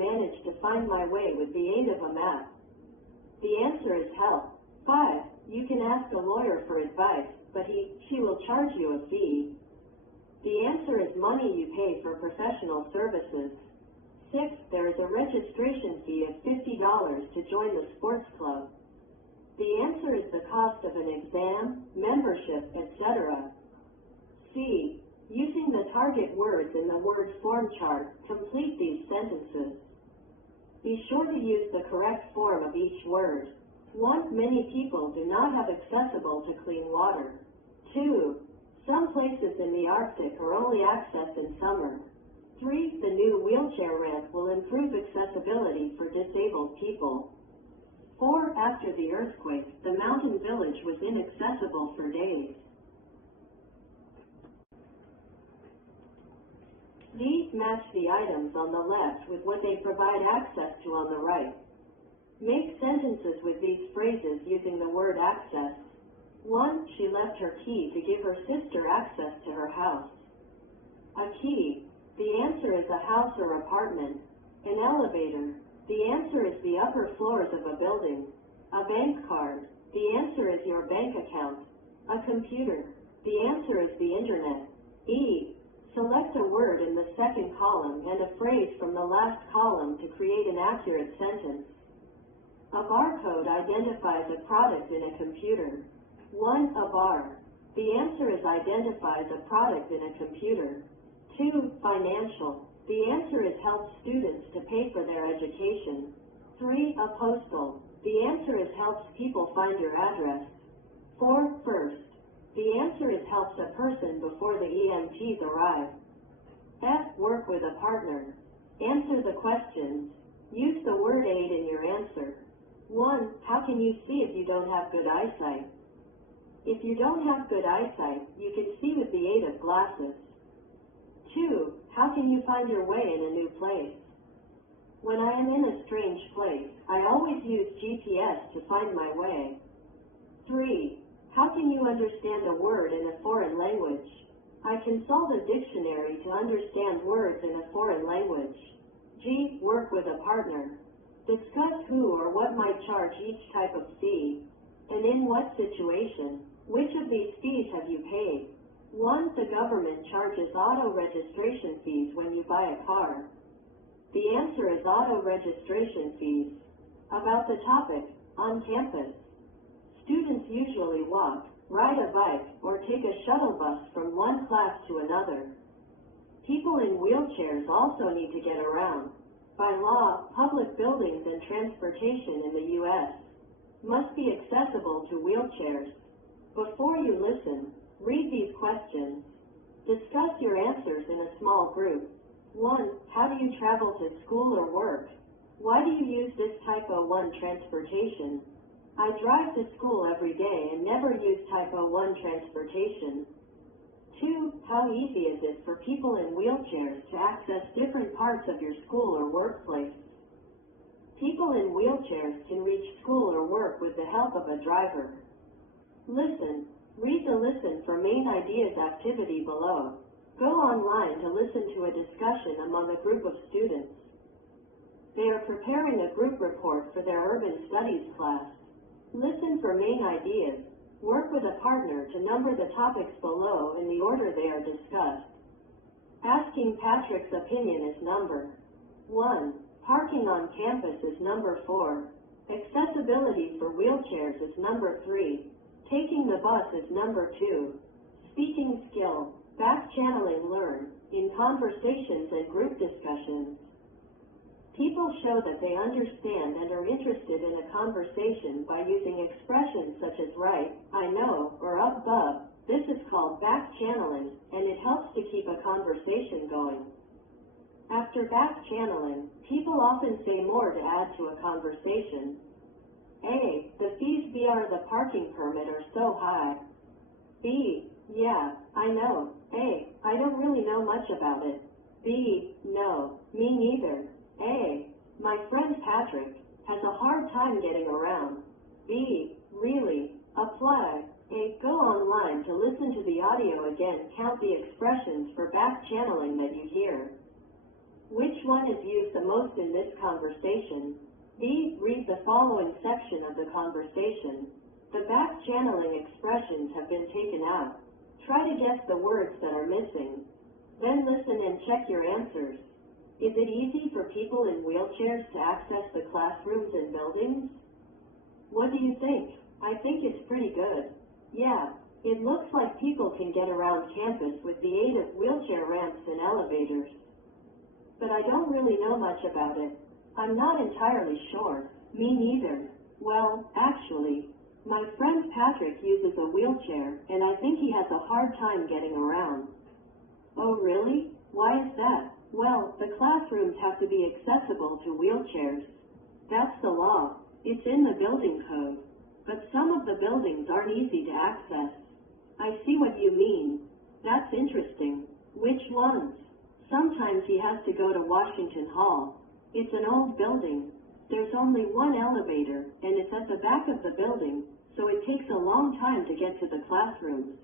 manage to find my way with the aid of a map? The answer is help. 5. You can ask a lawyer for advice, but she will charge you a fee. The answer is money you pay for professional services. 6. There is a registration fee of $50 to join the sports club. The answer is the cost of an exam, membership, etc. C. Using the target words in the word form chart, complete these sentences. Be sure to use the correct form of each word. 1. Many people do not have accessible to clean water. 2. Some places in the Arctic are only accessed in summer. 3. The new wheelchair ramp will improve accessibility for disabled people. 4. After the earthquake, the mountain village was inaccessible for days. These match the items on the left with what they provide access to on the right. Make sentences with these phrases using the word access. 1. She left her key to give her sister access to her house. A key. The answer is a house or apartment. An elevator. The answer is the upper floors of a building. A bank card. The answer is your bank account. A computer. The answer is the internet. E. Select a word in the second column and a phrase from the last column to create an accurate sentence. A barcode identifies a product in a computer. 1. A bar. The answer is identifies a product in a computer. 2. Financial. The answer is helps students to pay for their education. 3. A postal. The answer is helps people find your address. 4. First. The answer is helps a person before the EMTs arrive. F. Work with a partner. Answer the questions. Use the word aid in your answer. 1. How can you see if you don't have good eyesight? If you don't have good eyesight, you can see with the aid of glasses. 2. How can you find your way in a new place? When I am in a strange place, I always use GPS to find my way. 3. How can you understand a word in a foreign language? I consult a dictionary to understand words in a foreign language. G. Work with a partner. Discuss who or what might charge each type of fee, and in what situation. Which of these fees have you paid? 1. The government charges auto registration fees when you buy a car. The answer is auto registration fees. About the topic, on campus. Students usually walk, ride a bike, or take a shuttle bus from one class to another. People in wheelchairs also need to get around. By law, public buildings and transportation in the U.S. must be accessible to wheelchairs. Before you listen, read these questions. Discuss your answers in a small group. 1. How do you travel to school or work? Why do you use this type O1 transportation? I drive to school every day and never use type O1 transportation. 2. How easy is it for people in wheelchairs to access different parts of your school or workplace? People in wheelchairs can reach school or work with the help of a driver. Listen. Read the Listen for Main Ideas activity below. Go online to listen to a discussion among a group of students. They are preparing a group report for their urban studies class. Listen for main ideas. Work with a partner to number the topics below in the order they are discussed. Asking Patrick's opinion is number 1. Parking on campus is number 4. Accessibility for wheelchairs is number 3. Taking the bus is number 2. Speaking skill, back-channeling learn, in conversations and group discussions. People show that they understand and are interested in a conversation by using expressions such as right, I know, or up above. This is called back-channeling, and it helps to keep a conversation going. After back-channeling, people often say more to add to a conversation. A. The fees via the parking permit are so high. B. Yeah, I know. A. I don't really know much about it. B. No, me neither. A. My friend Patrick has a hard time getting around. B. Really? Apply. A. Go online to listen to the audio again. Count the expressions for back channeling that you hear. Which one is used the most in this conversation? B. Read the following section of the conversation. The back-channeling expressions have been taken out. Try to guess the words that are missing. Then listen and check your answers. Is it easy for people in wheelchairs to access the classrooms and buildings? What do you think? I think it's pretty good. Yeah, it looks like people can get around campus with the aid of wheelchair ramps and elevators. But I don't really know much about it. I'm not entirely sure. Me neither. Well, actually, my friend Patrick uses a wheelchair, and I think he has a hard time getting around. Oh, really? Why is that? Well, the classrooms have to be accessible to wheelchairs. That's the law. It's in the building code. But some of the buildings aren't easy to access. I see what you mean. That's interesting. Which ones? Sometimes he has to go to Washington Hall. It's an old building. There's only one elevator, and it's at the back of the building, so it takes a long time to get to the classrooms.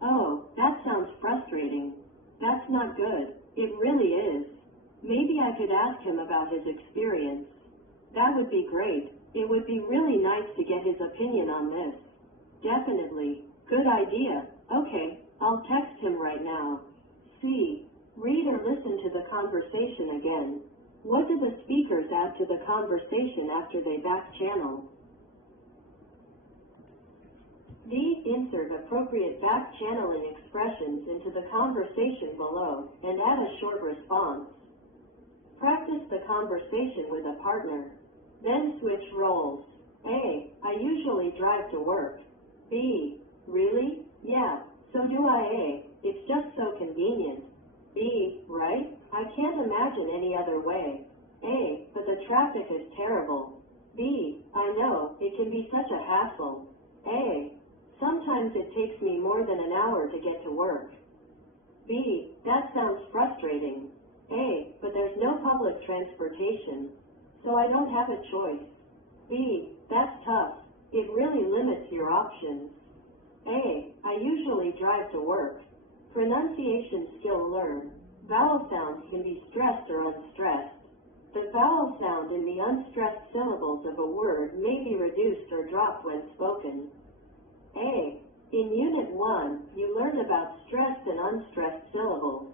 Oh, that sounds frustrating. That's not good. It really is. Maybe I could ask him about his experience. That would be great. It would be really nice to get his opinion on this. Definitely. Good idea. Okay, I'll text him right now. C. Read or listen to the conversation again. What do the speakers add to the conversation after they back-channel? D. Insert appropriate back-channeling expressions into the conversation below and add a short response. Practice the conversation with a partner. Then switch roles. A. I usually drive to work. B. Really? Yeah, so do I. A. It's just so convenient. B. Right? I can't imagine any other way. A. But the traffic is terrible. B. I know, it can be such a hassle. A. Sometimes it takes me more than an hour to get to work. B. That sounds frustrating. A. But there's no public transportation, so I don't have a choice. B. That's tough. It really limits your options. A. I usually drive to work. Pronunciation skill learn. Vowel sounds can be stressed or unstressed. The vowel sound in the unstressed syllables of a word may be reduced or dropped when spoken. A. In Unit 1, you learn about stressed and unstressed syllables.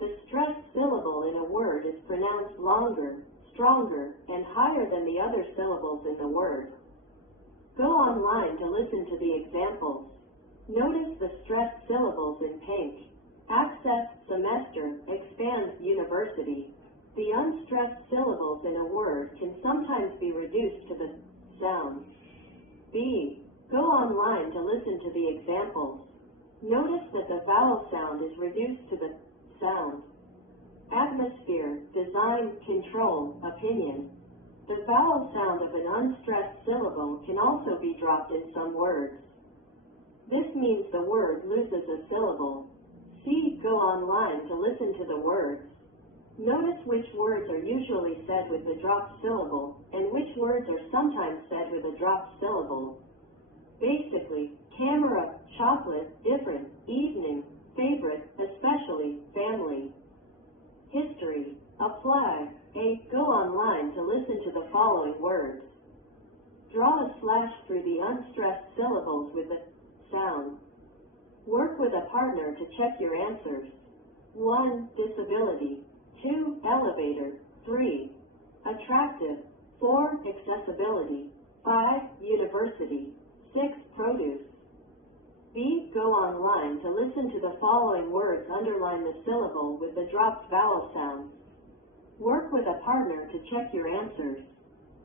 The stressed syllable in a word is pronounced longer, stronger, and higher than the other syllables in the word. Go online to listen to the examples. Notice the stressed syllables in pink. Access, semester, expand, university. The unstressed syllables in a word can sometimes be reduced to the sound. B. Go online to listen to the examples. Notice that the vowel sound is reduced to the sound. Atmosphere, design, control, opinion. The vowel sound of an unstressed syllable can also be dropped in some words. This means the word loses a syllable. C. Go online to listen to the words. Notice which words are usually said with the dropped syllable and which words are sometimes said with a dropped syllable. Basically, camera, chocolate, different, evening, favorite, especially, family. History, apply. A. Go online to listen to the following words. Draw a slash through the unstressed syllables with the sound. Work with a partner to check your answers. 1. Disability. 2. Elevator. 3. Attractive. 4. Accessibility. 5. University. 6. Produce. B. Go online to listen to the following words. Underline the syllable with the dropped vowel sound. Work with a partner to check your answers.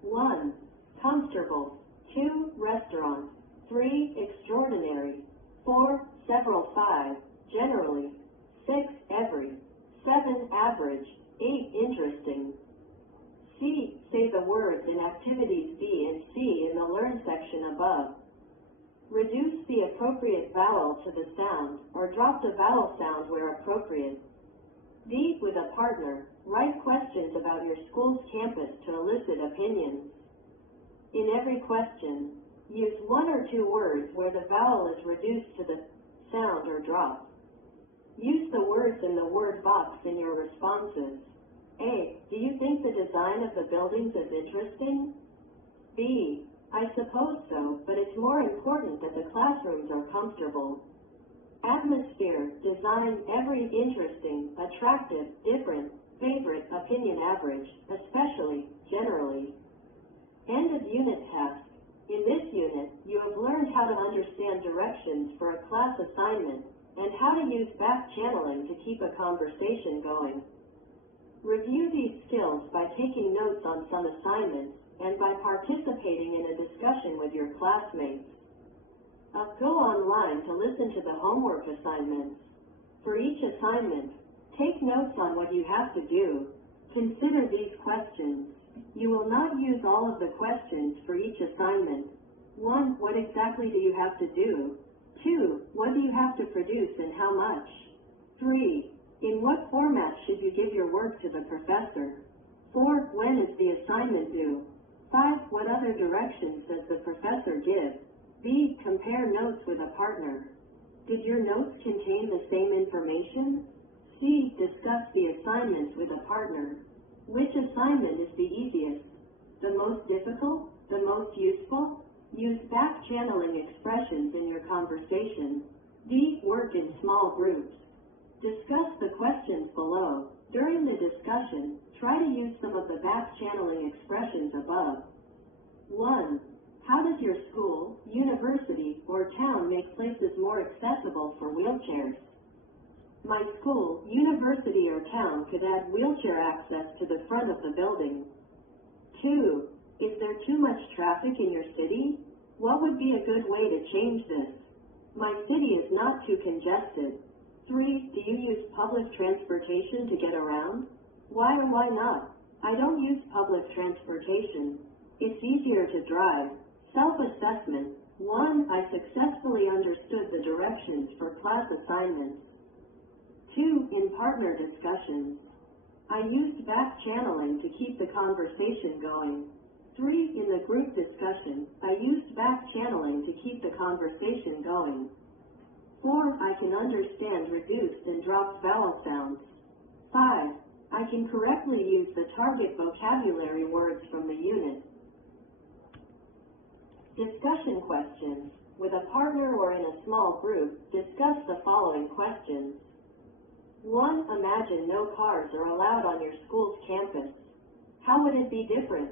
1. Comfortable. 2. Restaurant. 3. Extraordinary. 4. Several. 5. Generally. 6. Every. 7. Average. 8. Interesting. C. Say the words in activities B and C in the Learn section above. Reduce the appropriate vowel to the sound, or drop the vowel sound where appropriate. D. With a partner, write questions about your school's campus to elicit opinions. In every question, use 1 or 2 words where the vowel is reduced to the sound or dropped. Use the words in the word box in your responses. A. Do you think the design of the buildings is interesting? B. I suppose so, but it's more important that the classrooms are comfortable. Atmosphere, design, every interesting, attractive, different, favorite, opinion average, especially, generally. End of unit task. In this unit, you have learned how to understand directions for a class assignment and how to use back channeling to keep a conversation going. Review these skills by taking notes on some assignments and by participating in a discussion with your classmates. Go online to listen to the homework assignments. For each assignment, take notes on what you have to do. Consider these questions. You will not use all of the questions for each assignment. 1. What exactly do you have to do? 2. What do you have to produce and how much? 3. In what format should you give your work to the professor? 4. When is the assignment due? 5. What other directions does the professor give? B. Compare notes with a partner. Did your notes contain the same information? C. Discuss the assignment with a partner. Which assignment is the easiest? The most difficult? The most useful? Use back channeling expressions in your conversation. D. Work in small groups. Discuss the questions below. During the discussion, try to use some of the back channeling expressions above. 1. How does your school, university, or town make places more accessible for wheelchairs? My school, university, or town could add wheelchair access to the front of the building. 2. Is there too much traffic in your city? What would be a good way to change this? My city is not too congested. 3. Do you use public transportation to get around? Why or why not? I don't use public transportation. It's easier to drive. Self-assessment. 1. I successfully understood the directions for class assignments. 2. In partner discussions. I used back channeling to keep the conversation going. 3. In the group discussion, I used back channeling to keep the conversation going. 4. I can understand reduced and dropped vowel sounds. 5. I can correctly use the target vocabulary words from the unit. Discussion questions. With a partner or in a small group, discuss the following questions. 1. Imagine no cars are allowed on your school's campus. How would it be different?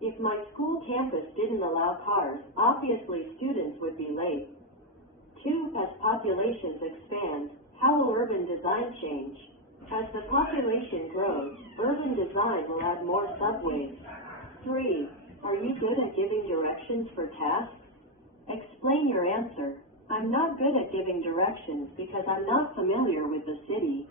If my school campus didn't allow cars, obviously students would be late. 2. As populations expand, how will urban design change? As the population grows, urban design will add more subways. 3. Are you good at giving directions for tasks? Explain your answer. I'm not good at giving directions because I'm not familiar with the city.